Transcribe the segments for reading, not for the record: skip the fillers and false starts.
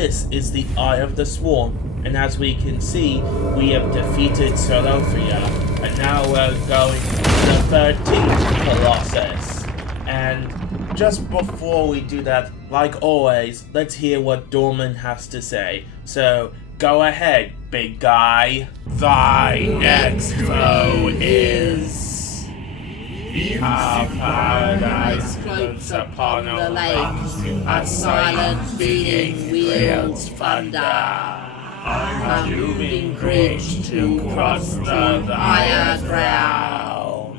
this is the Eye of the Swarm, and as we can see, we have defeated Solophia, and now we're going to the 13th Colossus. And just before we do that, like always, let's hear what Dorman has to say. So, go ahead, big guy. Thy next foe is... Our paradise floats upon the lake, a silent beating wields thunder. A moving bridge to cross the higher ground.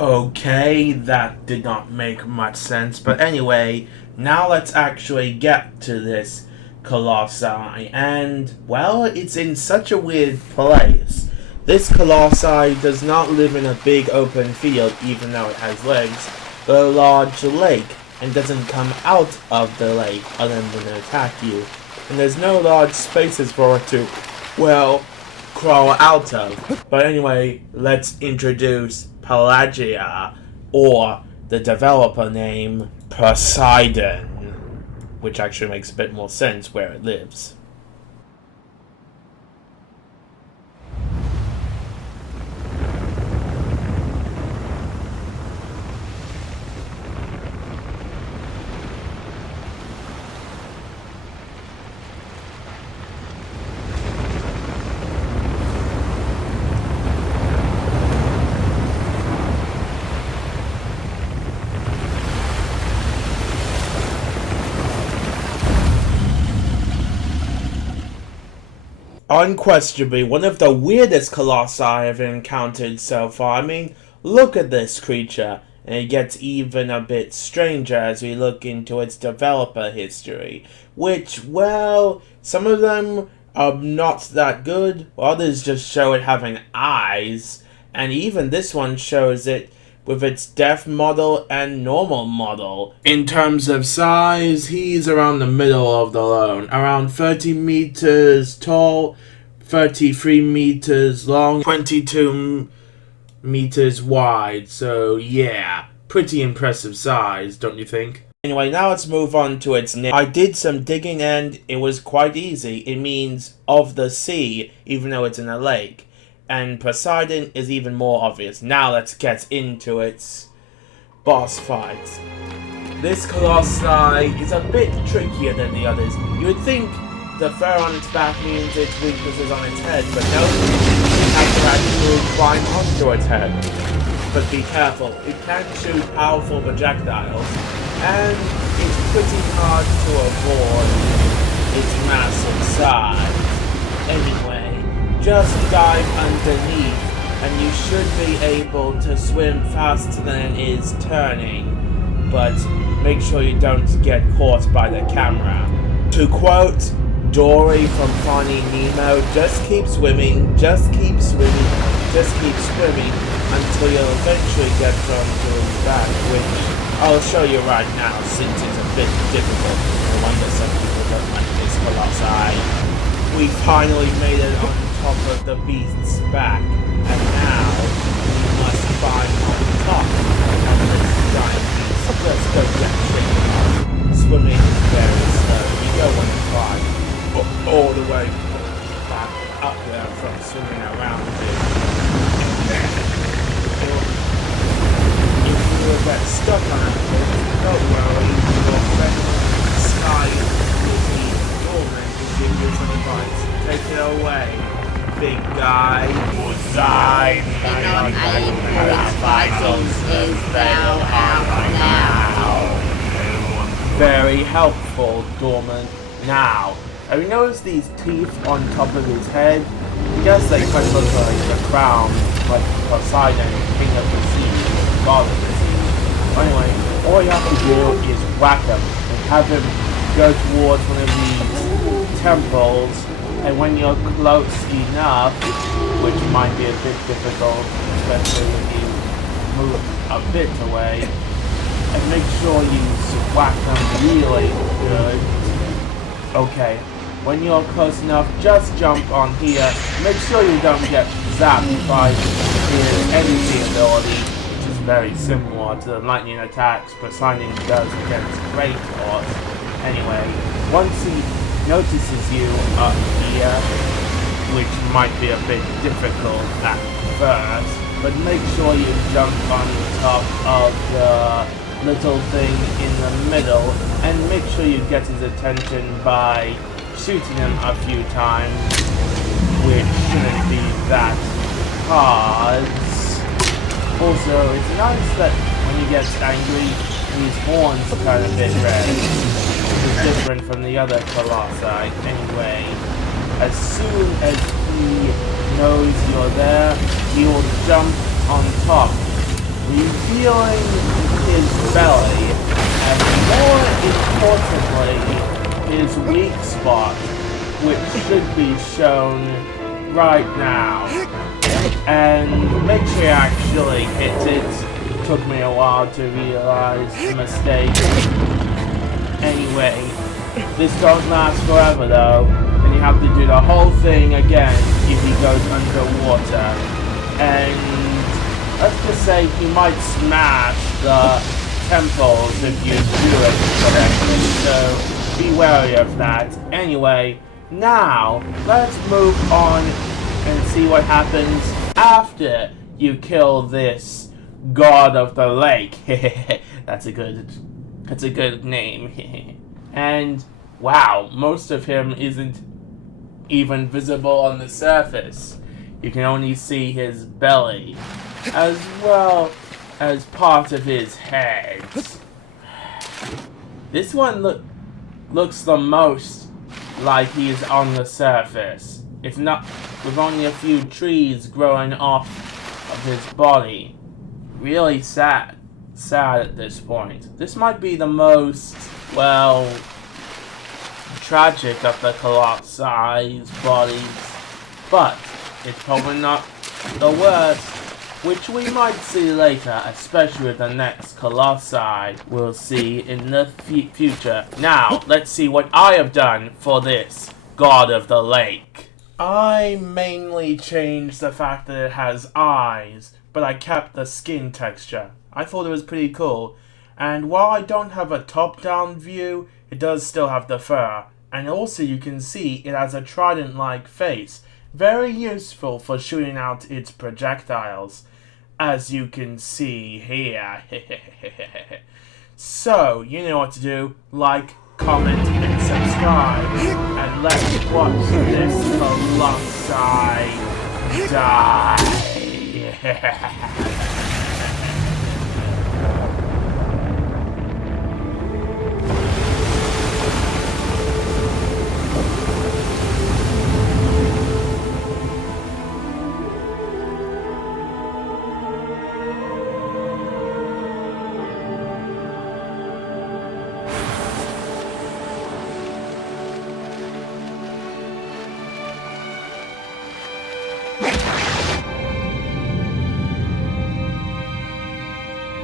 Okay, that did not make much sense, but anyway, now let's actually get to this Colossi, and, well, it's in such a weird place. This Colossi does not live in a big open field, even though it has legs, but a large lake, and doesn't come out of the lake other than attack you. And there's no large spaces for it to, well, crawl out of. But anyway, let's introduce Pelagia, or the developer name Poseidon, which actually makes a bit more sense where it lives. Unquestionably, one of the weirdest colossi I've encountered so far. I mean, look at this creature, and it gets even a bit stranger as we look into its developer history, which, well, some of them are not that good, others just show it having eyes, and even this one shows it with its deaf model and normal model. In terms of size, he's around the middle of the loan, around 30 meters tall, 33 meters long, 22 meters wide, so yeah, pretty impressive size, don't you think? Anyway, now let's move on to its name. I did some digging and it was quite easy. It means of the sea, even though it's in a lake. And Poseidon is even more obvious. Now let's get into its boss fights. This Colossi is a bit trickier than the others. You would think the fur on its back means its weakness is on its head, but no, you have to actually climb onto its head. But be careful, it can shoot powerful projectiles, and it's pretty hard to avoid its massive size. Anyway, just dive underneath, and you should be able to swim faster than it is turning, but make sure you don't get caught by the camera. To quote Dory from Finding Nemo, just keep swimming, just keep swimming, just keep swimming, until you'll eventually get thrown to its back, which I'll show you right now, since it's a bit difficult. No wonder some people don't like this Colossi. We finally made it on top of the beast's back, and now we must climb on top of this giant beast. Let's go get it. Swimming is very slow. You don't want to climb all the way back up there from swimming around it. If you will get stuck on it, don't worry, your friend Sky Lizzie Dorman will give you some advice. Take it away, big guy. Poseidon, cannot aim for its vitals is thou out now. Very helpful, Dorman. Now, have you noticed these teeth on top of his head? I guess they kind of look like the crown, like Poseidon, king of the sea, god of the sea. Anyway, all you have to do is whack him and have him go towards one of these temples, and when you're close enough, which might be a bit difficult, especially when you move a bit away, and make sure you whack them really good. Okay, when you're close enough, just jump on here. Make sure you don't get zapped by his energy ability, which is very similar to the lightning attacks Poseidon does against Kratos. Anyway, once he notices you up here, which might be a bit difficult at first, but make sure you jump on top of the little thing in the middle, and make sure you get his attention by shooting him a few times, which shouldn't be that hard. Also, it's nice that when he gets angry, his horns turn a bit red, which is different from the other colossi. Anyway, as soon as he knows you're there, he will jump on top, revealing his belly, and more importantly, his weak spot, which should be shown right now. And make sure you actually hit it. Took me a while to realize the mistake. Anyway, this don't last forever though, and you have to do the whole thing again if he goes underwater. And let's just say he might smash the temples if you do it correctly, so be wary of that. Anyway, now let's move on and see what happens after you kill this god of the lake. That's a good name. And wow, most of him isn't even visible on the surface. You can only see his belly, as well as part of his head. This one looks the most like he's on the surface. If not, with only a few trees growing off of his body. Really sad at this point. This might be the most, well, tragic of the Colossus bodies, but it's probably not the worst, which we might see later, especially with the next Colossi we'll see in the future. Now, let's see what I have done for this god of the lake. I mainly changed the fact that it has eyes, but I kept the skin texture. I thought it was pretty cool. And while I don't have a top-down view, it does still have the fur. And also you can see it has a trident-like face. Very useful for shooting out its projectiles, as you can see here. So, you know what to do. Like, comment, and subscribe. And let's watch this colossi die.